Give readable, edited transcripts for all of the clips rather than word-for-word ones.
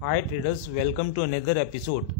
Hi traders, welcome to another episode.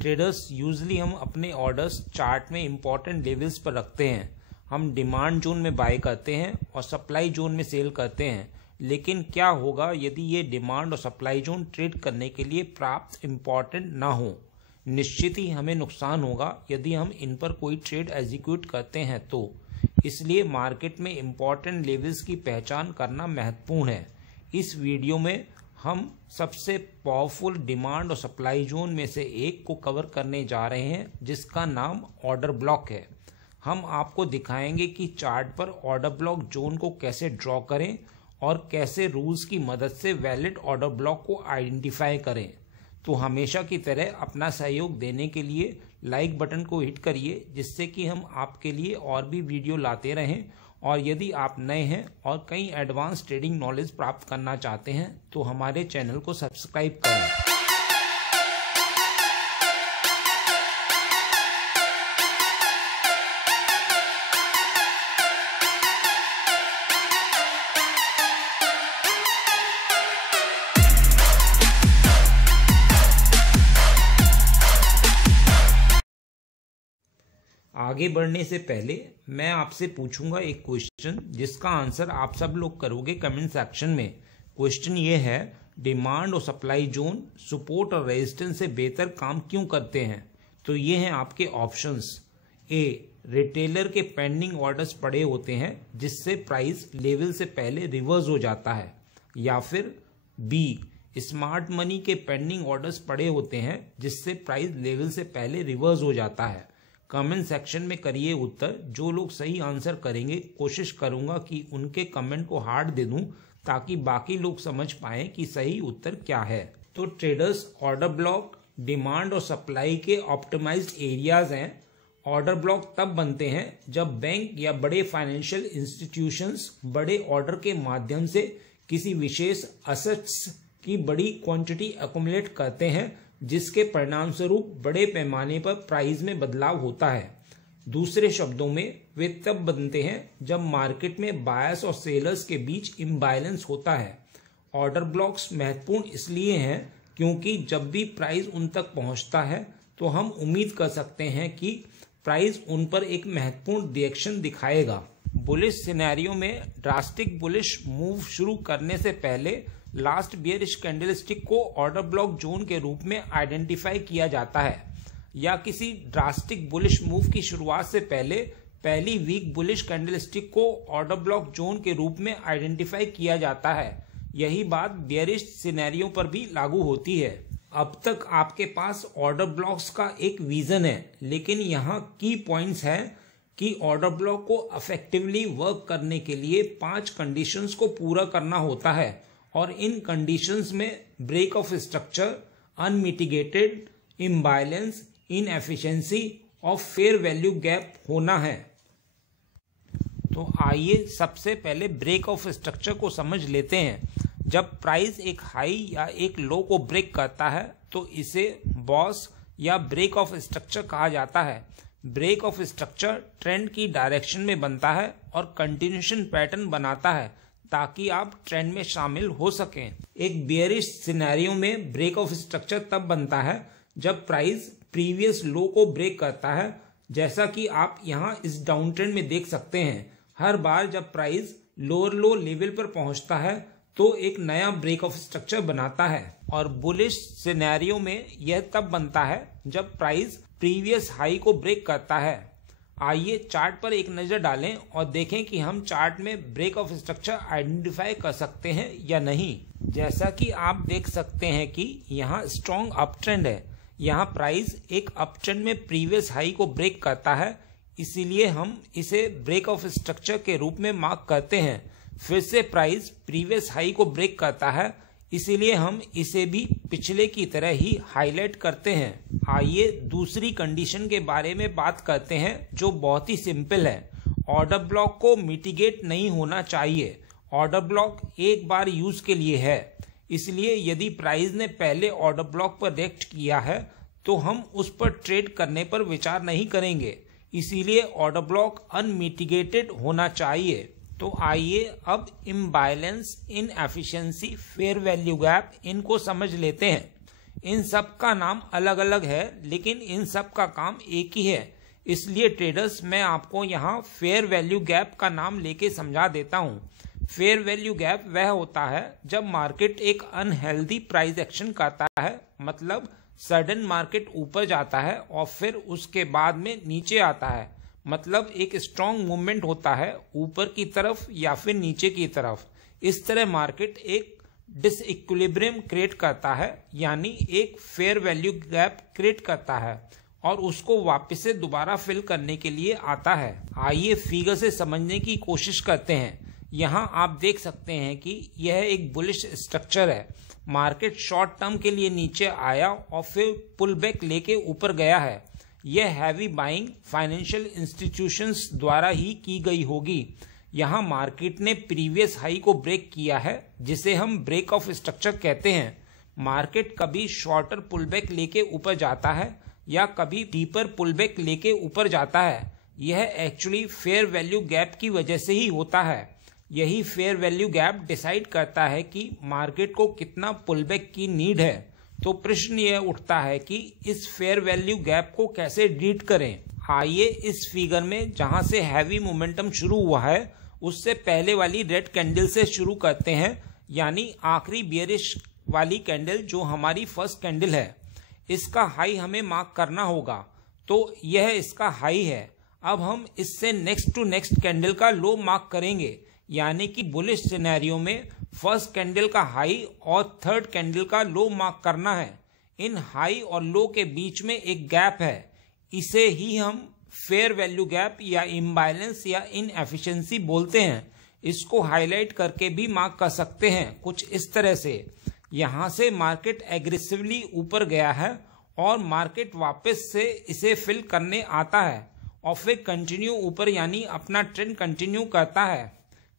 Traders, usually हम अपने orders chart में important levels पर रखते हैं। हम डिमांड जोन में बाय करते हैं और सप्लाई जोन में सेल करते हैं। लेकिन क्या होगा यदि ये डिमांड और सप्लाई जोन ट्रेड करने के लिए प्राप्त इंपॉर्टेंट ना हो? निश्चित ही हमें नुकसान होगा यदि हम इन पर कोई ट्रेड एग्जीक्यूट करते हैं तो। इसलिए मार्केट में इंपॉर्टेंट लेवल्स की पहचान करना महत्वपूर्ण है। इस वीडियो में हम सबसे पावरफुल डिमांड और सप्लाई जोन में से एक को कवर करने जा रहे हैं, जिसका नाम ऑर्डर ब्लॉक है। हम आपको दिखाएंगे कि चार्ट पर ऑर्डर ब्लॉक जोन को कैसे ड्रॉ करें और कैसे रूल्स की मदद से वैलिड ऑर्डर ब्लॉक को आइडेंटिफाई करें। तो हमेशा की तरह अपना सहयोग देने के लिए लाइक बटन को हिट करिए, जिससे कि हम आपके लिए और भी वीडियो लाते रहें। और यदि आप नए हैं और कई एडवांस ट्रेडिंग नॉलेज प्राप्त करना चाहते हैं तो हमारे चैनल को सब्सक्राइब करें। आगे बढ़ने से पहले मैं आपसे पूछूंगा एक क्वेश्चन, जिसका आंसर आप सब लोग करोगे कमेंट सेक्शन में। क्वेश्चन ये है, डिमांड और सप्लाई जोन सपोर्ट और रेजिस्टेंस से बेहतर काम क्यों करते हैं? तो ये हैं आपके ऑप्शंस। ए, रिटेलर के पेंडिंग ऑर्डर्स पड़े होते हैं जिससे प्राइस लेवल से पहले रिवर्स हो जाता है। या फिर बी, स्मार्ट मनी के पेंडिंग ऑर्डर्स पड़े होते हैं जिससे प्राइस लेवल से पहले रिवर्स हो जाता है। कमेंट सेक्शन में करिए उत्तर। जो लोग सही आंसर करेंगे कोशिश करूंगा कि उनके कमेंट को हार्ट दे दूं, ताकि बाकी लोग समझ पाएं कि सही उत्तर क्या है। तो ट्रेडर्स, ऑर्डर ब्लॉक डिमांड और सप्लाई के ऑप्टिमाइज्ड एरियाज हैं। ऑर्डर ब्लॉक तब बनते हैं जब बैंक या बड़े फाइनेंशियल इंस्टीट्यूशंस बड़े ऑर्डर के माध्यम से किसी विशेष असेट्स की बड़ी क्वांटिटी एक्युमुलेट करते हैं, जिसके परिणाम स्वरूप बड़े पैमाने पर प्राइस में बदलाव होता है। दूसरे शब्दों में वे तब बनते हैं जब मार्केट में बायर्स और सेलर्स के बीच इम्बैलेंस होता है। ऑर्डर ब्लॉक्स महत्वपूर्ण इसलिए हैं क्योंकि जब भी प्राइस उन तक पहुंचता है तो हम उम्मीद कर सकते हैं कि प्राइस उन पर एक महत्वपूर्ण रिएक्शन दिखाएगा। बुलिश सिनेरियो में ड्रास्टिक बुलिश मूव शुरू करने से पहले लास्ट बियरिश कैंडलस्टिक को ऑर्डर ब्लॉक जोन के रूप में आइडेंटिफाई किया जाता है, या किसी ड्रास्टिक बुलिश मूव की शुरुआत से पहले पहली वीक बुलिश कैंडलस्टिक को ऑर्डर ब्लॉक जोन के रूप में आइडेंटिफाई किया जाता है। यही बात बियरिश सिनेरियो पर भी लागू होती है। अब तक आपके पास ऑर्डर ब्लॉक्स का एक विजन है, लेकिन यहाँ की पॉइंट्स है कि ऑर्डर ब्लॉक को इफेक्टिवली वर्क करने के लिए 5 कंडीशंस को पूरा करना होता है, और इन कंडीशंस में break of structure, unmitigated imbalance, inefficiency और फेयर वैल्यू गैप होना है। तो आइए सबसे पहले ब्रेक ऑफ स्ट्रक्चर को समझ लेते हैं। जब प्राइस एक हाई या एक लो को ब्रेक करता है तो इसे बॉस या ब्रेक ऑफ स्ट्रक्चर कहा जाता है। ब्रेक ऑफ स्ट्रक्चर ट्रेंड की डायरेक्शन में बनता है और कंटिन्यूएशन पैटर्न बनाता है ताकि आप ट्रेंड में शामिल हो सकें। एक बियरिश सिनेरियो में ब्रेक ऑफ स्ट्रक्चर तब बनता है जब प्राइस प्रीवियस लो को ब्रेक करता है, जैसा कि आप यहां इस डाउन ट्रेंड में देख सकते हैं। हर बार जब प्राइस लोअर लो लेवल पर पहुंचता है तो एक नया ब्रेक ऑफ स्ट्रक्चर बनाता है। और बुलिश सिनेरियो में यह तब बनता है जब प्राइस प्रीवियस हाई को ब्रेक करता है। आइए चार्ट पर एक नजर डालें और देखें कि हम चार्ट में ब्रेक ऑफ स्ट्रक्चर आइडेंटिफाई कर सकते हैं या नहीं। जैसा कि आप देख सकते हैं कि यहाँ स्ट्रॉन्ग अप ट्रेंड है। यहाँ प्राइस एक अप ट्रेंड में प्रीवियस हाई को ब्रेक करता है, इसीलिए हम इसे ब्रेक ऑफ स्ट्रक्चर के रूप में मार्क करते हैं। फिर से प्राइस प्रीवियस हाई को ब्रेक करता है, इसीलिए हम इसे भी पिछले की तरह ही हाईलाइट करते हैं। आइए दूसरी कंडीशन के बारे में बात करते हैं, जो बहुत ही सिंपल है। ऑर्डर ब्लॉक को मिटिगेट नहीं होना चाहिए। ऑर्डर ब्लॉक एक बार यूज के लिए है, इसलिए यदि प्राइस ने पहले ऑर्डर ब्लॉक पर रिएक्ट किया है तो हम उस पर ट्रेड करने पर विचार नहीं करेंगे। इसीलिए ऑर्डर ब्लॉक अनमिटिगेटेड होना चाहिए। तो आइए अब imbalance, inefficiency, fair value gap इनको समझ लेते हैं। इन सब का नाम अलग अलग है, लेकिन इन सब का काम एक ही है। इसलिए ट्रेडर्स, मैं आपको यहाँ फेयर वैल्यू गैप का नाम लेके समझा देता हूँ। फेयर वैल्यू गैप वह होता है जब मार्केट एक अनहेल्दी प्राइस एक्शन करता है, मतलब सडन मार्केट ऊपर जाता है और फिर उसके बाद में नीचे आता है, मतलब एक स्ट्रॉन्ग मूवमेंट होता है ऊपर की तरफ या फिर नीचे की तरफ। इस तरह मार्केट एक डिसइक्विलिब्रियम क्रिएट करता है, यानी एक फेयर वैल्यू गैप क्रिएट करता है और उसको वापस से दोबारा फिल करने के लिए आता है। आइए फिगर से समझने की कोशिश करते हैं। यहाँ आप देख सकते हैं कि यह एक बुलिश स्ट्रक्चर है। मार्केट शॉर्ट टर्म के लिए नीचे आया और फिर पुल बैक लेके ऊपर गया है। यह हैवी बाइंग फाइनेंशियल इंस्टीट्यूशंस द्वारा ही की गई होगी। यहाँ मार्केट ने प्रीवियस हाई को ब्रेक किया है, जिसे हम ब्रेक ऑफ स्ट्रक्चर कहते हैं। मार्केट कभी शॉर्टर पुल बैक लेके ऊपर जाता है या कभी डीपर पुल बैक लेके ऊपर जाता है। यह एक्चुअली फेयर वैल्यू गैप की वजह से ही होता है। यही फेयर वैल्यू गैप डिसाइड करता है कि मार्केट को कितना पुलबैक की नीड है। तो प्रश्न यह उठता है कि इस फेयर वैल्यू गैप को कैसे डील करें। आइए इस फिगर में जहां से हैवी मोमेंटम शुरू हुआ है उससे पहले वाली रेड कैंडल से शुरू करते हैं, यानी आखिरी बियरिश वाली कैंडल जो हमारी फर्स्ट कैंडल है। इसका हाई हमें मार्क करना होगा, तो यह इसका हाई है। अब हम इससे नेक्स्ट टू नेक्स्ट कैंडल का लो मार्क करेंगे, यानी कि बुलिश सिनेरियो में फर्स्ट कैंडल का हाई और थर्ड कैंडल का लो मार्क करना है। इन हाई और लो के बीच में एक गैप है, इसे ही हम फेयर वैल्यू गैप या इम्बैलेंस या इनएफिशिएंसी बोलते हैं। इसको हाईलाइट करके भी मार्क कर सकते हैं कुछ इस तरह से। यहाँ से मार्केट एग्रेसिवली ऊपर गया है और मार्केट वापस से इसे फिल करने आता है और फिर कंटिन्यू ऊपर, यानी अपना ट्रेंड कंटिन्यू करता है।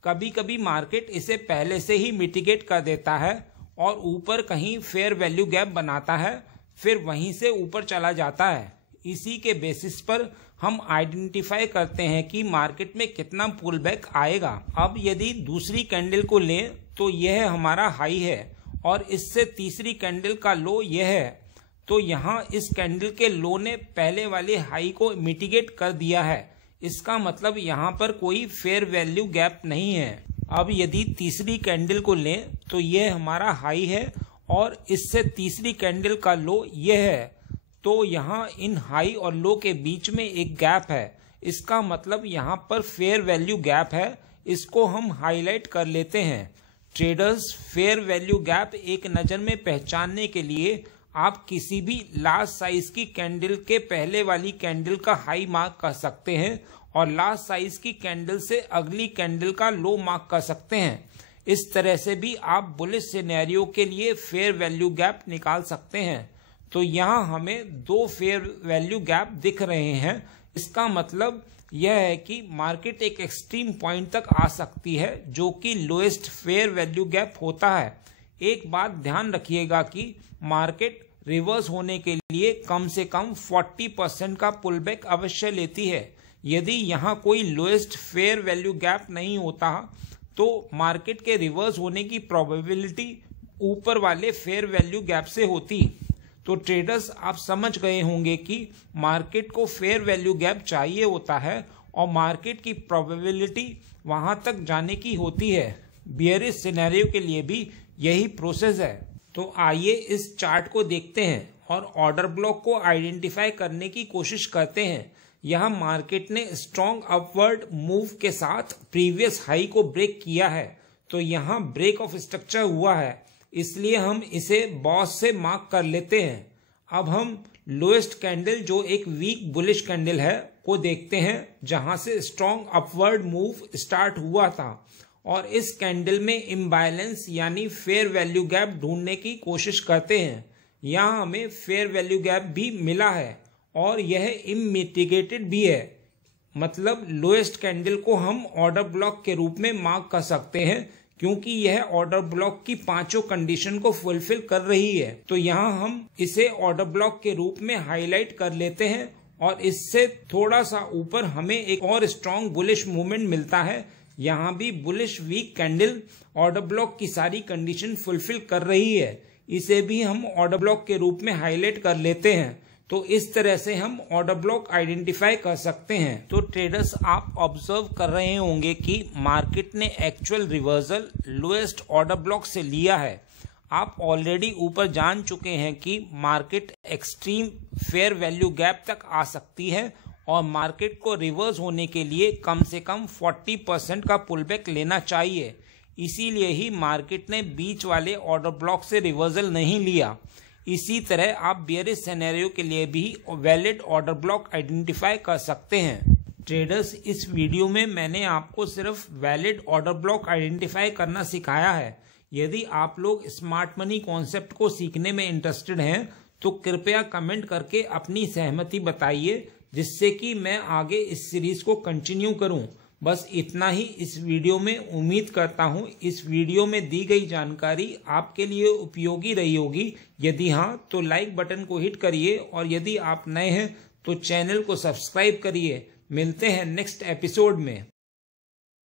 कभी कभी मार्केट इसे पहले से ही मिटिगेट कर देता है और ऊपर कहीं फेयर वैल्यू गैप बनाता है, फिर वहीं से ऊपर चला जाता है। इसी के बेसिस पर हम आइडेंटिफाई करते हैं कि मार्केट में कितना पुल बैक आएगा। अब यदि दूसरी कैंडल को लें तो यह हमारा हाई है और इससे तीसरी कैंडल का लो यह है। तो यहाँ इस कैंडल के लो ने पहले वाले हाई को मिटिगेट कर दिया है। इसका मतलब यहाँ पर कोई फेयर वैल्यू गैप नहीं है। अब यदि तीसरी कैंडल को लें तो यह हमारा हाई है और इससे तीसरी कैंडल का लो यह है। तो यहाँ इन हाई और लो के बीच में एक गैप है। इसका मतलब यहाँ पर फेयर वैल्यू गैप है। इसको हम हाईलाइट कर लेते हैं। ट्रेडर्स, फेयर वैल्यू गैप एक नज़र में पहचानने के लिए आप किसी भी लार्ज साइज की कैंडल के पहले वाली कैंडल का हाई मार्क कर सकते हैं और लार्ज साइज की कैंडल से अगली कैंडल का लो मार्क कर सकते हैं। इस तरह से भी आप बुलिश सिनेरियो के लिए फेयर वैल्यू गैप निकाल सकते हैं। तो यहाँ हमें दो फेयर वैल्यू गैप दिख रहे हैं। इसका मतलब यह है कि मार्केट एक एक्सट्रीम पॉइंट तक आ सकती है जो कि लोएस्ट फेयर वैल्यू गैप होता है। एक बात ध्यान रखिएगा कि मार्केट रिवर्स होने के लिए कम से कम 40% का पुलबैक अवश्य लेती है। यदि यहाँ कोई लोएस्ट फेयर वैल्यू गैप नहीं होता तो मार्केट के रिवर्स होने की प्रोबेबिलिटी ऊपर वाले फेयर वैल्यू गैप से होती। तो ट्रेडर्स, आप समझ गए होंगे कि मार्केट को फेयर वैल्यू गैप चाहिए होता है और मार्केट की प्रोबेबिलिटी वहां तक जाने की होती है। बियरिश सिनेरियो के लिए भी यही प्रोसेस है। तो आइए इस चार्ट को देखते हैं और ऑर्डर ब्लॉक को आइडेंटिफाई करने की कोशिश करते हैं। यहाँ मार्केट ने स्ट्रॉन्ग अपवर्ड मूव के साथ प्रीवियस हाई को ब्रेक किया है। तो यहाँ ब्रेक ऑफ स्ट्रक्चर हुआ है, इसलिए हम इसे बॉस से मार्क कर लेते हैं। अब हम लोएस्ट कैंडल जो एक वीक बुलिश कैंडल है को देखते हैं, जहां से स्ट्रॉन्ग अपवर्ड मूव स्टार्ट हुआ था और इस कैंडल में इम्बैलेंस यानी फेयर वैल्यू गैप ढूंढने की कोशिश करते हैं। यहाँ हमें फेयर वैल्यू गैप भी मिला है और यह इमिटिगेटेड भी है। मतलब लोएस्ट कैंडल को हम ऑर्डर ब्लॉक के रूप में मार्क कर सकते हैं क्योंकि यह ऑर्डर ब्लॉक की पांचों कंडीशन को फुलफिल कर रही है। तो यहाँ हम इसे ऑर्डर ब्लॉक के रूप में हाईलाइट कर लेते हैं और इससे थोड़ा सा ऊपर हमें एक और स्ट्रॉन्ग बुलिश मूवमेंट मिलता है। यहाँ भी bullish weak candle order block की सारी कंडीशन फुलफिल कर रही है, इसे भी हम ऑर्डर ब्लॉक के रूप में हाईलाइट कर लेते हैं। तो इस तरह से हम ऑर्डर ब्लॉक आइडेंटिफाई कर सकते हैं। तो ट्रेडर्स, आप ऑब्जर्व कर रहे होंगे कि मार्केट ने actual reversal lowest order block से लिया है। आप ऑलरेडी ऊपर जान चुके हैं कि market extreme fair value gap तक आ सकती है और मार्केट को रिवर्स होने के लिए कम से कम 40% का पुलबैक लेना चाहिए। इसीलिए ही मार्केट ने बीच वाले ऑर्डर ब्लॉक से रिवर्सल नहीं लिया। इसी तरह आप बेयरिश सिनेरियो के लिए भी वैलिड ऑर्डर ब्लॉक आइडेंटिफाई कर सकते हैं। ट्रेडर्स, इस वीडियो में मैंने आपको सिर्फ वैलिड ऑर्डर ब्लॉक आइडेंटिफाई करना सिखाया है। यदि आप लोग स्मार्ट मनी कॉन्सेप्ट को सीखने में इंटरेस्टेड हैं तो कृपया कमेंट करके अपनी सहमति बताइए, जिससे कि मैं आगे इस सीरीज को कंटिन्यू करूं। बस इतना ही इस वीडियो में। उम्मीद करता हूं इस वीडियो में दी गई जानकारी आपके लिए उपयोगी रही होगी। यदि हाँ तो लाइक बटन को हिट करिए और यदि आप नए हैं तो चैनल को सब्सक्राइब करिए। मिलते हैं नेक्स्ट एपिसोड में।